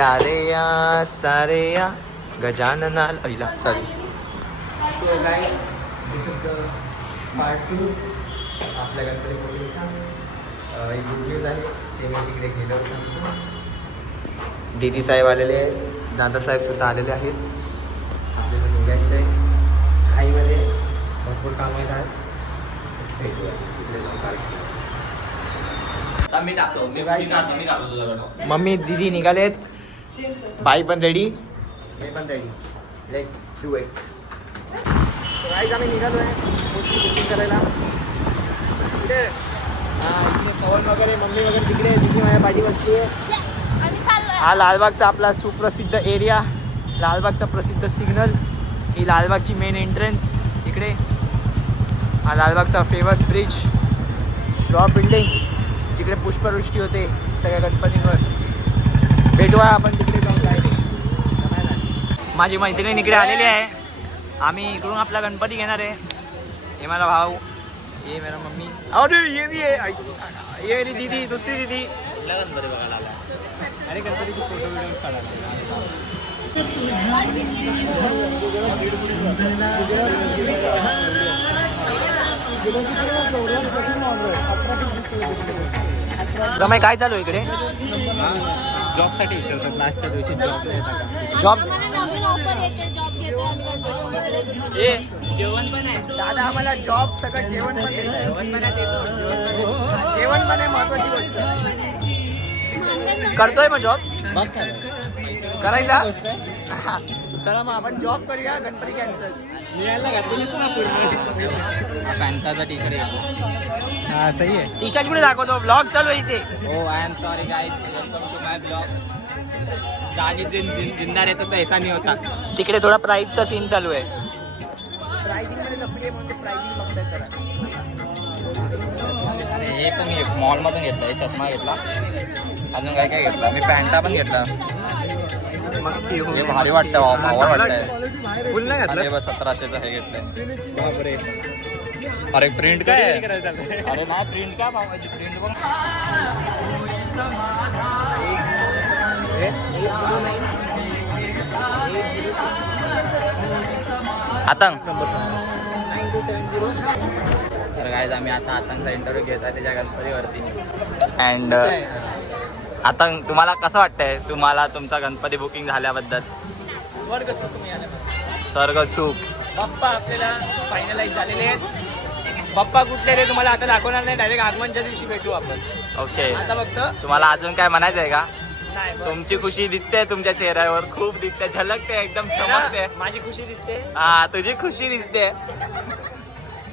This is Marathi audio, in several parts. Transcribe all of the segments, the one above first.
या रे या सारे या गजाननाल ऐला sorry. So guys this is the part 2 आपल्या गणपती बोर्डिंगचा. एक गुड न्यूज आहे ते मी तिकडे गेलो सांगतो. दीदी साहेब आलेले आहेत, दादासाहेब सुद्धा आलेले आहेत. आपल्याला निघायचं आहे घाईमध्ये, भरपूर काम आहेत आज. भेटूया तिकडे जाऊन काल. मी टाकतो तुझ्याकडं. मम्मी दीदी निघालेत, बाई पण रेडी, मी पण ready. Let's do it. Guys आम्ही निघालो आहे बुकिंग करायला. इकडे इकडे पवन वगैरे मम्मी वगैरे तिकडे, दीदी माझ्या पाठी बसली आहे. हा लालबागचा आपला सुप्रसिद्ध एरिया, लालबागचा प्रसिद्ध सिग्नल, ही लालबागची मेन एंट्रन्स इकडे. हा लालबागचा फेमस ब्रिज, श्रॉफ बिल्डिंग, जिकडे पुष्पवृष्टी होते सगळ्या गणपतींवर. भेटूया आपण तिकडे जाऊन काय ते. माझी मैत्रीण इकडे आलेली आहे. आम्ही इकडून आपला गणपती घेणार आहे. हे माझा भाऊ, ये मेरा मम्मी, अरे ये भी आहे, ये मेरी दीदी, दुसरी दीदी. गणपती बघायला आला. अरे गणपतीचे फोटो व्हिडिओ काढा. रमाई काय चालू आहे इकडे? जॉबसाठी विचारतात लास्टच्या दिवशी जॉब. ए जेवण पण आहे दादा आम्हाला जॉब सगळं जेवण पण आहे. जेवण पण आहे महत्वाची गोष्ट. करतोय मग जॉब करायचा. चला मग आपण जॉब करूया. गणपती कॅन्सल. पॅन्टाचा टी शर्ट येतो. हा सही आहे. टी शर्ट कुठे दाखवतो? ब्लॉग चालू आहे इथे. हो I am sorry guys, welcome to my blog. जागी जिंदा रहता तो ऐसा नहीं होता. तिकडे थोडा प्राइसचा सीन चालू आहे. प्राइसिंग मध्ये लफडी आहे म्हणून प्राइसिंग बघताय जरा. हे पण मी मॉलमधून घेतला, हे चष्मा घेतला, अजून काय काय घेतला मी, पॅन्टा पण घेतला. हे भारी वाटतं, भावा वाटतंय. फुल नाही घातलं. 1700चं हे घेतलंय. अरे प्रिंट काय आहे? अरे नाही प्रिंट काय भावाची, प्रिंट पण आतंक. तर गाईज आम्ही आता आतंकचा इंटरव्ह्यू घेत आहे त्याच्या गणपतीवरती. अँड आता तुम्हाला कसं वाटतंय, तुम्हाला तुमचा गणपती बुकिंग झाल्याबद्दल? स्वर्ग सुख मिळालं. स्वर्ग सुख. बाप्पा आपल्याला फायनलाइज झालेले आहेत. बाप्पा कुठले रे तुम्हाला आता दाखवणार नाही, डायरेक्ट आगमनच्या दिवशी भेटू आपण. ओके. आता फक्त तुम्हाला अजून काय म्हणायचं आहे का? तुमची खुशी दिसते तुमच्या चेहऱ्यावर, खूप दिसते, झलकते, एकदम चमकते. माझी खुशी दिसते. हा तुझी खुशी दिसते.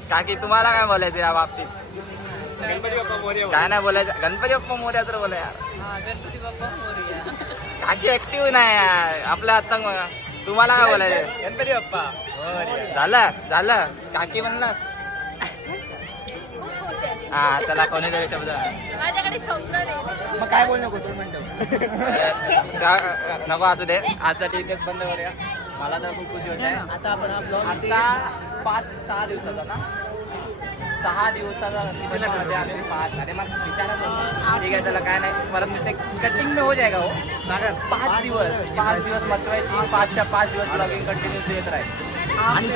काकी तुम्हाला काय बोलायचं या बाबतीत? गणपती बाप्पा मोरया. काय नाही बोलायचं, गणपती बाप्पा मोरया तर बोला यार. गणपती बाप्पा मोरया. काकी ऍक्टिव्ह नाही यार आपल्या आता. तुम्हाला काय बोलायचं? गणपती बाप्पा झालं झालं काकी म्हणलास. खूप खुश आहे. हा चला कोणीतरी शब्द. माझ्याकडे शब्द नाही. मग काय बोलणं कुठे म्हणतो नको असू दे, आजसाठी इथेच बंद करूया. मला तर खूप खुशी होत आहे. आता आपण आता 5-6 दिवसाचा ना, 6 दिवसाचा आम्ही 5. अरे मग विचारत ठीक आहे चला काय नाही, परत नुसते कटिंग में हो जाएगा हो. 5 दिवस मतवायची, 5च्या 5 दिवस ब्लॉगिंग कंटिन्यू येत राहील. आणि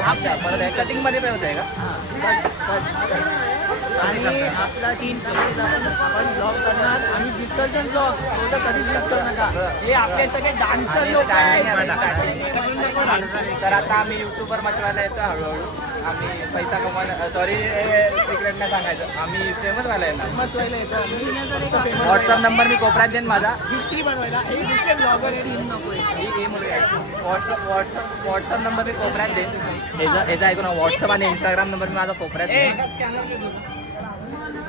अच्छा परत कटिंग मध्ये पण होत आहे का? आणि आपला टीम आपण ब्लॉग करणार आणि विसर्जन ब्लॉग तो कधीच मिस करू नका. हे आपले सगळे डान्सर लोक आहेत. तर आता आम्ही युट्यूबवर मचवायला येतो हळूहळू. आम्ही पैसा कमवायला, सॉरी सिक्रेट नाही सांगायचं, आम्ही फेमस व्हायला येतो. फेमस व्हायला येतो. व्हॉट्सअप नंबर मी कोपऱ्यात देईन माझा. हिस्ट्री बनवायला हे दुसरे ब्लॉगर व्हॉट्सअप नंबर मी कोपऱ्यात देईन. ह्याचा ऐकून व्हॉट्सअप आणि इंस्टाग्राम नंबर मी माझा कोपऱ्यात देईन.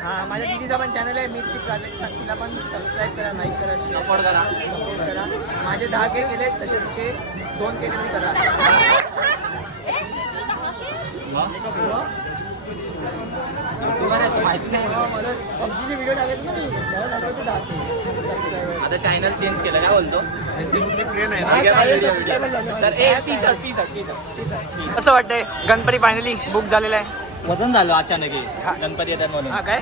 हां माझ्या दीदीचा पण चॅनल आहे मिक्स प्रोजेक्ट, तिला पण सबस्क्राईब करा, लाईक करा, सपोर्ट करा. माझे 10K केले, तसे तिचे 2K तरी करा. माहिती नाही व्हिडिओ टाकायचे ना मी, तेव्हा झालं होतं 10K सबस्क्राईबर. आता चॅनल चेंज केलं काय बोलतो. कसं वाटतंय? गणपती फायनली बुक झालेला आहे. वजन झालं अचानक, गणपती येतात म्हणून. हा काय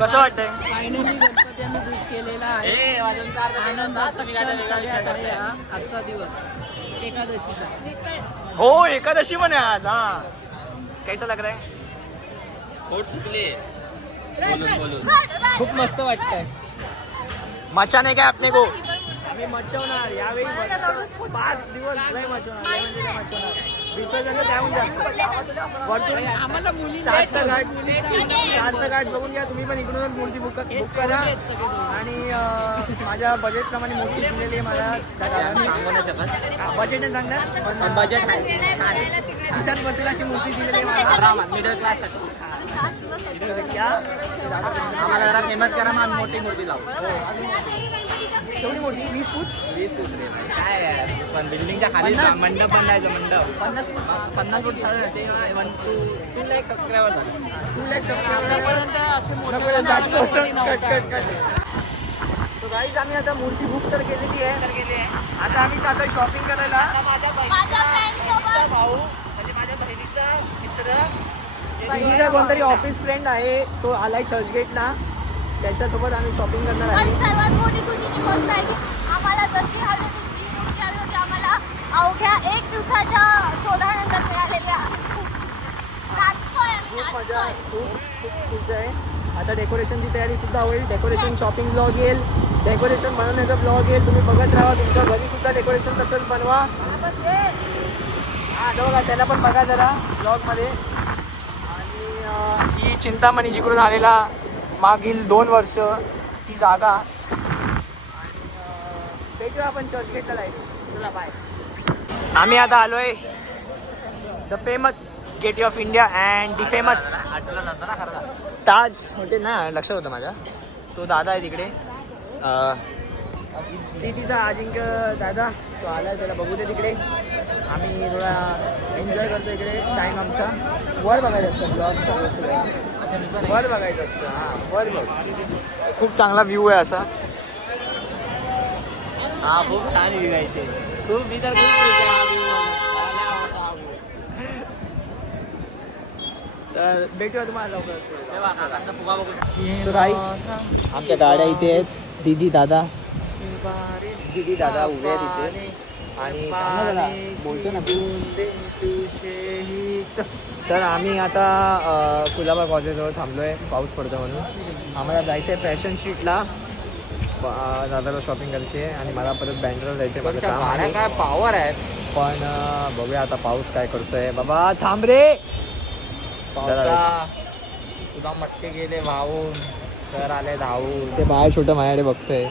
कसं वाटतंय? फायनली गणपती आम्ही बुक केलेला आहे. आनंदाचा क्षण सगळ्यात आहे हा आजचा दिवस एकादशीचा. हो एकादशी पण आहे आज. हा कैसा लग रहा है? पोट सुटले बोलून बोलून. खूप मस्त वाटतंय. मचाने काय आपने को आम्ही मचवणार यावेळी 5 दिवस लय मचवणार, लय म्हणजे लय मचवणार. विसर्जन तर त्याहून जास्त वरतून आम्हाला मुली सार्थ घाट बघून घ्या तुम्ही पण. इकडूनच मूर्ती बुक करा आणि माझ्या बजेटप्रमाणे मूर्ती दिलेली आहे मला. सांगू नाही शकत. बजेटने सांगणार पण बजेट खिशात बसेल अशी मूर्ती दिलेली आहे मला. आरामात मिडल क्लास क्या आम्हाला जरा फेमस करा मग मोठी मूर्ती लावू. एवढी मोठी 20 फूट 20 फूट रे. काय आहे? पण बिल्डिंगच्या खाली मंडप बनवायचं. मंडप 50 फूट झालं ते 1-2 लाख सबस्क्रायबर झाले. 2 लाख सबस्क्रायबर असे मोठे सो गाईज आम्ही आता मूर्ती बुक तर केलेली आहे. आता आम्ही चाललोय शॉपिंग करायला. भाऊ म्हणजे माझ्या बहिणीचा मित्र तिचा कोणतरी ऑफिस फ्रेंड आहे, तो आलाय चर्चगेटला. त्याच्यासोबत आम्ही शॉपिंग करणार पण आहे. सर्वात मोठी खुशीची गोष्ट आहे की आम्हाला जशी हवी होती जी मूर्ती हवी होती आम्हाला अवघ्या 1 दिवसाच्या शोधानंतर मिळालेली आहे. आम्ही खूप नाचतोय, आम्ही खूप मजा, नाचतोय. खूप खुश आहे. आता डेकोरेशनची तयारी सुद्धा होईल. डेकोरेशन शॉपिंग ब्लॉग येईल, डेकोरेशन बनवण्याचा ब्लॉग येईल. तुम्ही बघत राहा. तुमच्या घरी सुद्धा डेकोरेशन तसंच बनवा. हा बघा त्याला पण बघा जरा ब्लॉगमध्ये. आणि ही चिंतामणी जिकडून आलेला मागील 2 वर्ष ती जागा. आणि भेटूया आपण चर्चगेटला जायचं. चला बाय. आम्ही आता आलोय the famous gateway of India and the famous Taj hotel. ना लक्षात होतं माझ्या. तो दादा आहे तिकडे, तिचा अजिंक्य दादा. तो आला, त्याला बघू दे तिकडे. आम्ही थोडा एन्जॉय करतो इकडे. टाईम आमचा वर बघायचं असतं. ब्लॉग वर बघायचं असतं. हां वर बघ. खूप चांगला व्ह्यू आहे असा. हा खूप छान व्ह्यू आहे ते. खूप मी तर खूप खुश आहे हा view बघून. मला लय आवडतो हा view. तर भेटूया तुम्हाला लवकरच. हे बघा, काकांचा फुगा बघू. सो गाईस आमच्या गाड्या इथे आहेत. दीदी दादा उभे आहेत इथे. आणि बोलतो ना. तर आम्ही आता कुलाबा कॉलेजजवळ थांबलो आहे. पाऊस पडतो म्हणून. आम्हाला जायचं आहे फॅशन स्ट्रीटला. दादाला शॉपिंग करायची आहे आणि मला परत बँड्राला जायचं आहे. माझं काम आहे. काय पॉवर आहे. पण बघूया आता पाऊस काय करतोय. बाबा थांब रे. तुझा मटके गेले वाहून. सर आले धावून. ते बाहेर छोटं माझ्याकडे बघतोय.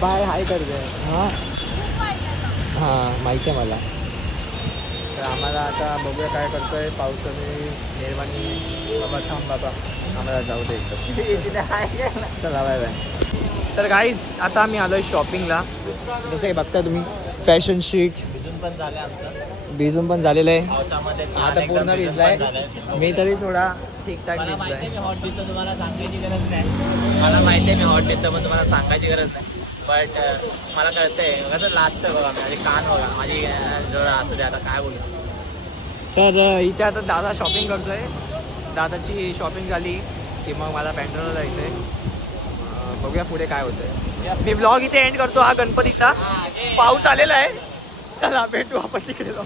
बाहेर हाय करतोय. हां हां माहिती आहे मला. तर आम्हाला आता बघूया काय करतोय. पावसाने मेहरबानी. बाबा थांब बाबा, आम्हाला जाऊ दे एकदम. चला बाय बाय. तर गाईज आता आम्ही आलोय शॉपिंगला. जसं काही बघता तुम्ही फॅशन स्ट्रीट. भिजून पण झालं आमचं. भिजून पण झालेलं आहे. पावसामध्ये आता पूर्ण भिजलाय. मी तरी थोडा ठीकठाक मला माहिती आहे भिजलाय. मी हॉट दिसतो, तुम्हाला सांगायची गरज नाही. मला माहिती आहे मी हॉट दिसतो, पण तुम्हाला सांगायची गरज नाही. बट मला कळतंय कसं लास्ट बघा. माझे कान बघा. माझी जवळ असू दे. आता काय बोलू. तर इथे आता दादा शॉपिंग करतोय. दादाची शॉपिंग झाली की मग मला बँड्राला जायचं आहे. बघूया पुढे काय होतंय. मी ब्लॉग इथे एंड करतो. हा गणपतीचा पाऊस आलेला आहे. चला भेटू आपण तिकडे जाऊ.